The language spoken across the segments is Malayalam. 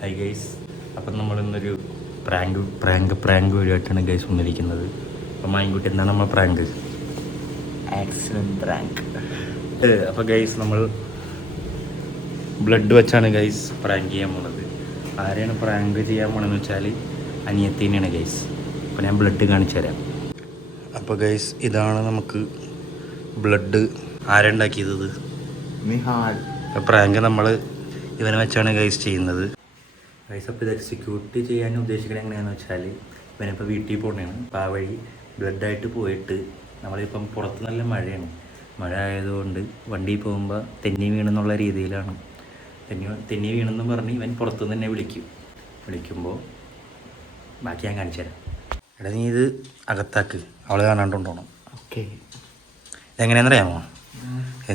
ഹൈ ഗൈസ്, അപ്പം നമ്മളിന്നൊരു പ്രാങ്ക് വീഡിയോട്ടാണ് ഗൈസ് വന്നിരിക്കുന്നത്. അപ്പം മായിൻകുട്ടി എന്താണ് നമ്മൾ പ്രാങ്ക്? Accident prank. അപ്പോൾ ഗൈസ് നമ്മൾ ബ്ലഡ് വെച്ചാണ് ഗൈസ് പ്രാങ്ക് ചെയ്യാൻ പോണത്. ആരെയാണ് പ്രാങ്ക് ചെയ്യാൻ പോണെന്ന് വെച്ചാൽ അനിയത്തിനെയാണ് ഗൈസ്. അപ്പോൾ ഞാൻ ബ്ലഡ് കാണിച്ചു തരാം. അപ്പോൾ ഗൈസ് ഇതാണ് നമുക്ക് ബ്ലഡ്. ആരുണ്ടാക്കിയത്? നിഹാൽ. പ്രാങ്ക് നമ്മൾ ഇവനെ വെച്ചാണ് ഗൈസ് ചെയ്യുന്നത്. ഗൈസ് അപ്പോൾ ഇത് എക്സിക്യൂട്ട് ചെയ്യാൻ ഉദ്ദേശിക്കുന്നത് എങ്ങനെയാണെന്ന് വെച്ചാൽ ഇവനിപ്പോൾ വീട്ടിൽ പോകണതാണ്. അപ്പോൾ ആ വഴി ബ്ലഡായിട്ട് പോയിട്ട് നമ്മളിപ്പം പുറത്ത് നല്ല മഴയാണ്. മഴ ആയതുകൊണ്ട് വണ്ടി പോകുമ്പോൾ തെന്നി വീണെന്നുള്ള രീതിയിലാണ്. തെന്നി വീണെന്ന് പറഞ്ഞ് ഇവൻ പുറത്തുനിന്ന് തന്നെ വിളിക്കുമ്പോൾ ബാക്കി ഞാൻ കാണിച്ചു തരാം. എടാ നീ ഇത് അകത്താക്ക്, അവൾ കാണാണ്ട് കൊണ്ടുപോകണം. ഓക്കെ, എങ്ങനെയാണെന്നറിയാമോ?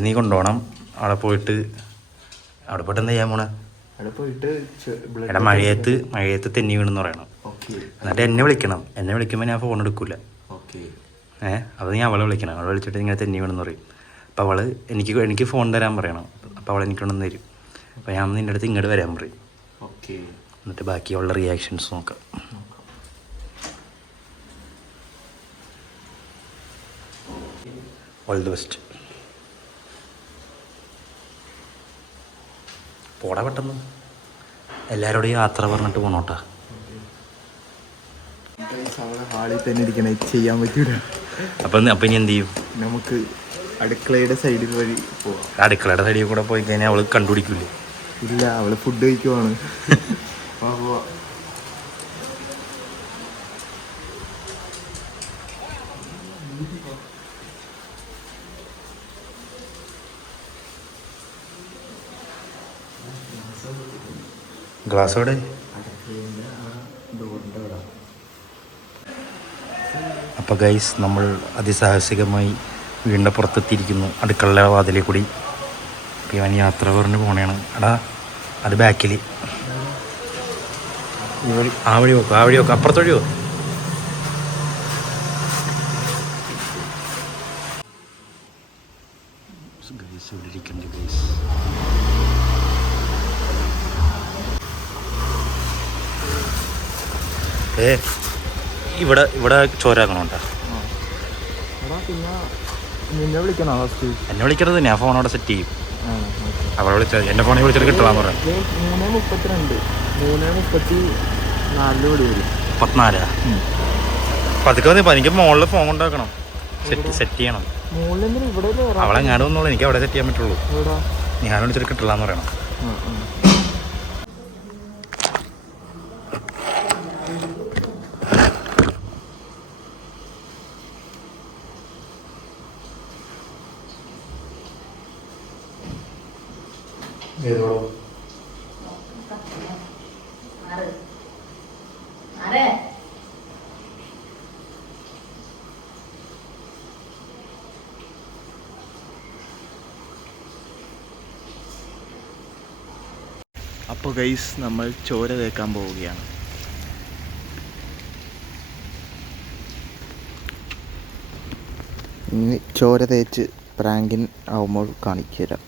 നീ കൊണ്ടുപോകണം. അവിടെ പോയിട്ട് എന്താ ചെയ്യാൻ പോണേ? എടാ മഴയത്ത് തെന്നി വീണെന്ന് പറയണം. എന്നിട്ട് എന്നെ വിളിക്കണം. എന്നെ വിളിക്കുമ്പോൾ ഞാൻ ഫോൺ എടുക്കില്ല. അത് ഞാൻ അവളെ വിളിക്കണം. അവളെ വിളിച്ചിട്ട് ഇങ്ങനെ തെന്നി വീണെന്ന് പറയും. അപ്പോൾ അവൾ എനിക്ക് ഫോൺ തരാൻ പറയണം. അപ്പോൾ അവൾ എനിക്കൊന്നും തരും. അപ്പോൾ ഞാൻ നിൻ്റെ അടുത്ത് ഇങ്ങോട്ട് വരാൻ പറയും. എന്നിട്ട് ബാക്കി അവളുടെ റിയാക്ഷൻസ് നോക്കാം. All the best. പോടാ പെട്ടെന്ന്. എല്ലാവരോടും യാത്ര പറഞ്ഞിട്ട് പോണോട്ടാ. ഹാളിൽ തന്നെ ഇരിക്കണേ, ചെയ്യാൻ പറ്റൂല. അപ്പം ഇനി എന്ത് ചെയ്യും? നമുക്ക് അടുക്കളയുടെ സൈഡിൽ വഴി പോവാം. അടുക്കളയുടെ സൈഡിൽ കൂടെ പോയി കഴിഞ്ഞാൽ അവൾ കണ്ടുപിടിക്കില്ലേ? ഇല്ല, അവള് ഫുഡ് കഴിക്കുവാണ്. ഗ്ലാസ്സോടെ. അപ്പോൾ ഗൈസ് നമ്മൾ അതിസാഹസികമായി വീടിൻ്റെ പുറത്തെത്തിയിരിക്കുന്നു, അടുക്കളയുടെ വാതിലിൽ കൂടി. അപ്പോൾ ഞാൻ യാത്ര പറഞ്ഞ് പോണേണ്. എടാ അത് ബാക്കിൽ ആ വഴി നോക്കും, അപ്പുറത്ത് വഴി നോക്കും. ഗൈസ് ഇവിടെ ഇരിക്കുന്നുണ്ട് ഗൈസ്. ഇവിടെ ചോരാക്കണം കേട്ടോ. നിന്നെ വിളിക്കണോ? എന്നെ വിളിക്കരുത്, ഞാൻ ഫോണോടെ സെറ്റ് ചെയ്യും. അവളെ വിളിച്ചത് എൻ്റെ ഫോണിൽ വിളിച്ചിട്ട് കിട്ടലാന്ന് പറയാം. 34 പതുക്കെ മതി. എനിക്ക് മുകളിൽ ഫോൺ കൊണ്ടാക്കണം, സെറ്റ് ചെയ്യണം. അവളെങ്ങാനും ഒന്നുള്ളൂ, എനിക്ക് അവിടെ സെറ്റ് ചെയ്യാൻ പറ്റുള്ളൂ. ഞാൻ വിളിച്ചിട്ട് കിട്ടില്ലാന്ന് പറയണം. അപ്പോൾ ഗൈസ് നമ്മൾ ചോര തേക്കാൻ പോവുകയാണ്. ഇനി ചോര തേച്ച് പ്രാങ്കിൻ ആവുമ്പോൾ കാണിച്ചു തരാം.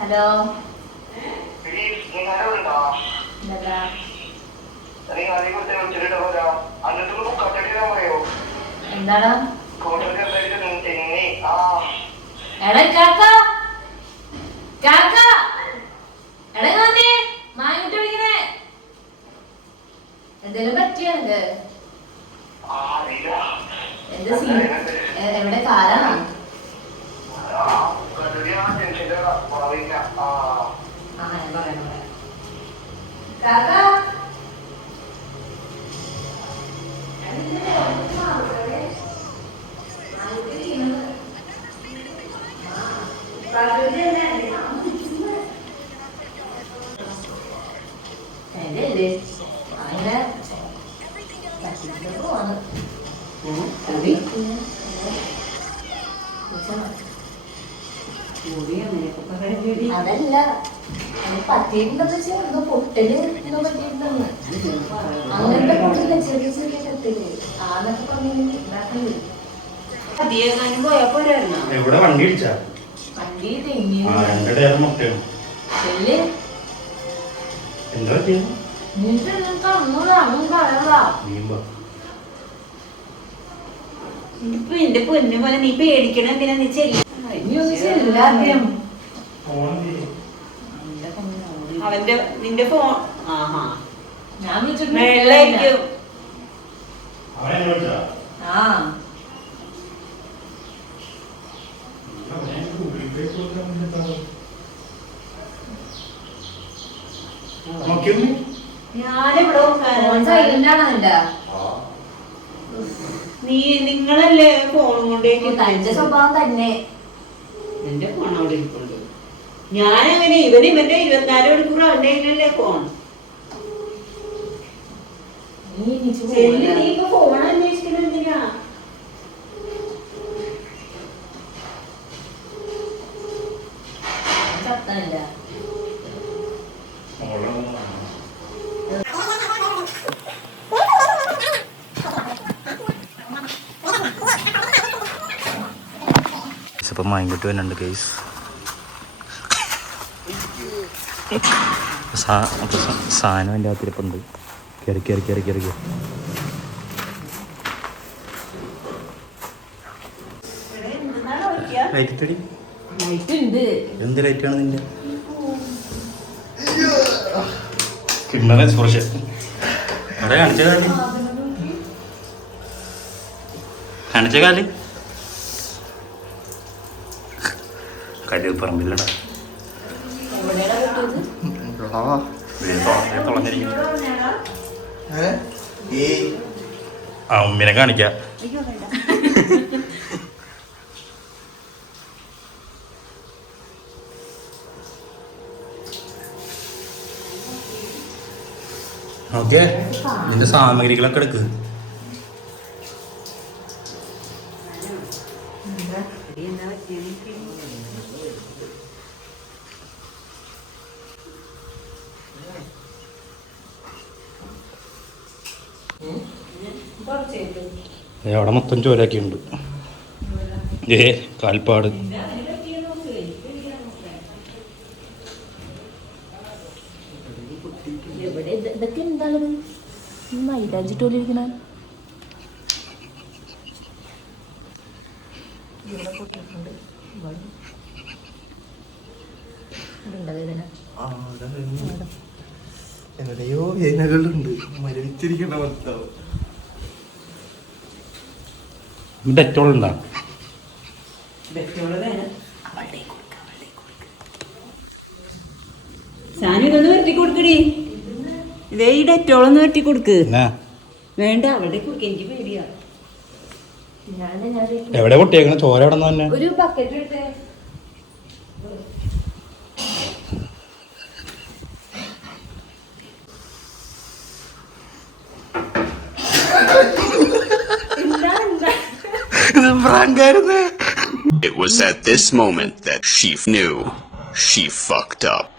ഹലോ, എന്താണ്? എടാ കാക്ക, എടാ വന്നേ, മാങ്ങിട്ട് വിളിക്കണേ. എന്തെങ്കിലും പറ്റിയോ നിനക്ക്? എന്താ സീൻ? എവിടെ കാലാണോ? ഞാൻ പറയാം. കാക്ക അങ്ങനെ അതല്ല പറ്റിയിട്ടുണ്ടെന്ന് വെച്ചാൽ എന്തോ പൊട്ടല് എന്തോ പറ്റിയിട്ടുണ്ടെന്ന് അങ്ങനത്തെ പൊട്ടില്ല ചെറിയ ചെറിയ പൊട്ടല് ആന്നൊക്കെ പറഞ്ഞു ഉണ്ടാക്കണ്ടേ പോയപ്പോഴായിരുന്നോ എവിടെ വണ്ടി ഇടിച്ചാ വണ്ടി തെന്നി മുട്ടയാണ് ചെല്ല് എന്താ പറ്റിയത് നിന്റെ ഒന്നും അങ്ങ് കളറാ ഇപ്പൊ എന്റെ പൊന്നു പോലെ നീ പേടിക്കണ എന്തിനാ നീ എല്ലാവരും അവന്റെ നിന്റെ ഫോൺ ആഹാ ഞാൻ വെള്ളായിരിക്കും ആ ഞാനിവിടെ സൈലന്റ് ആണോ നിന്റെ നിങ്ങളല്ലേ ഫോൺ കൊണ്ടേക്ക് തന്റെ സ്വഭാവം തന്നെ എന്റെ ഫോൺ അവിടെ ഇരിപ്പുണ്ട് ഞാനങ്ങനെ ഇവന്റെ 24 മണിക്കൂർ അവന്റെ കയ്യിലല്ലേ ഫോൺ നീ നീ ഇപ്പൊ ഫോൺ അന്വേഷിക്കുന്നത് എന്തിനാ ചത്തല്ല ഇപ്പം മാങ്ങിട്ട് വരുന്നുണ്ട് കേസ് അപ്പോൾ സാധനം എൻ്റെ അകത്തിരിപ്പുണ്ട് കയറി കയറി കയറി കയറി കയറി ലൈറ്റ് തടി എന്ത് ലൈറ്റാണ് നിന്റെ കിണ്ണറെ കുറച്ച് എവിടെ കാണിച്ച കാല് കാണിച്ച കാല് കരുപ്പറമ്പില്ലടാ ആ ഉമ്മിനെ കാണിക്കാം ഓക്കെ നിന്റെ സാമഗ്രികളൊക്കെ എടുക്ക് അവിടെ മൊത്തം ചോരാക്കിയുണ്ട് കാൽപ്പാട് ഇതൊക്കെ എന്താണ് മൈദാജിട്ടോലിരിക്കണ ഇവിടെ പൊട്ടിയിട്ടുണ്ട് വേദന എവിടെയോ വേദനകളുണ്ട് മരവിച്ചിരിക്കേണ്ട ഭർത്താവ് ഡെറ്റോൾ ഉണ്ടാ സാനു ഇതൊന്ന് വെട്ടി കൊടുക്കടി ഇതേ ഈ ഡെറ്റോളൊന്ന് വെട്ടി കൊടുക്ക് വേണ്ട അവിടെ കൊടുക്ക എനിക്ക് പേടിയാ എവിടെ പൊട്ടിയേക്കണ ചോര എവിടെ തന്നെ ഒരു ബക്കറ്റ് എടുത്തേ It was at this moment that she knew she fucked up.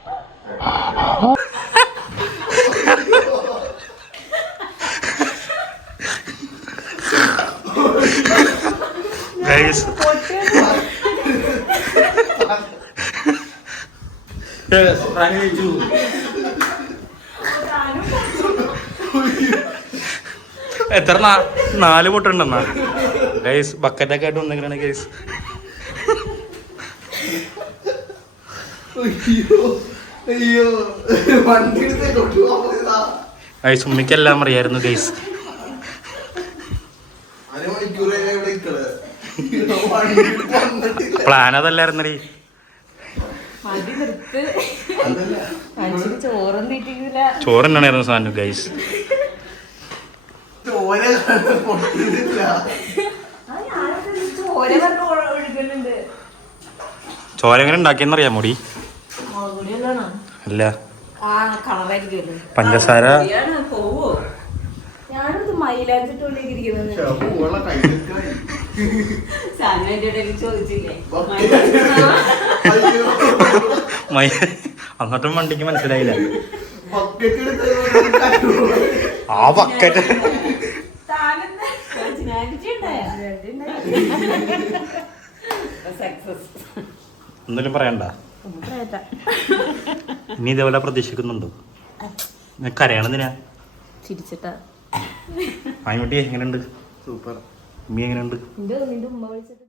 Guys. Yes, Rani too. എത്ര 4 പൊട്ടുണ്ടെന്നാ ഗൈസ് ബക്കറ്റൊക്കെ ആയിട്ട് വന്നിട്ടാണ് ഗൈസ് ഗൈസ് ഉമ്മിക്കെല്ലാം അറിയായിരുന്നു ഗൈസ് പ്ലാൻ അതല്ലായിരുന്നടി ചോറുണ്ടായിരുന്നു സാധനം ഗൈസ് ചോര എങ്ങനെ ഉണ്ടാക്കിയെന്നറിയാം മുടി അല്ല പഞ്ചസാര ഞാനത് മൈല മൈലാഞ്ചിട്ടുള്ളിരിക്കുന്നത് സാധനം ഇടയിൽ ചോദിച്ചില്ലേ അങ്ങോട്ടും വണ്ടിക്ക് മനസ്സിലായില്ല ആ ബക്കറ്റ് ഒന്നിലും പറയണ്ട ഇനി ഇതേപോലെ പ്രതീക്ഷിക്കുന്നുണ്ടോ ഞാൻ കരയണെന്തിനാ ചിരിച്ചിട്ടാ ആയിമട്ടി എങ്ങനെയുണ്ട് സൂപ്പർ ഉമ്മി എങ്ങനെയുണ്ട് നിന്റെ ഉമ്മ വിളിച്ചിട്ട്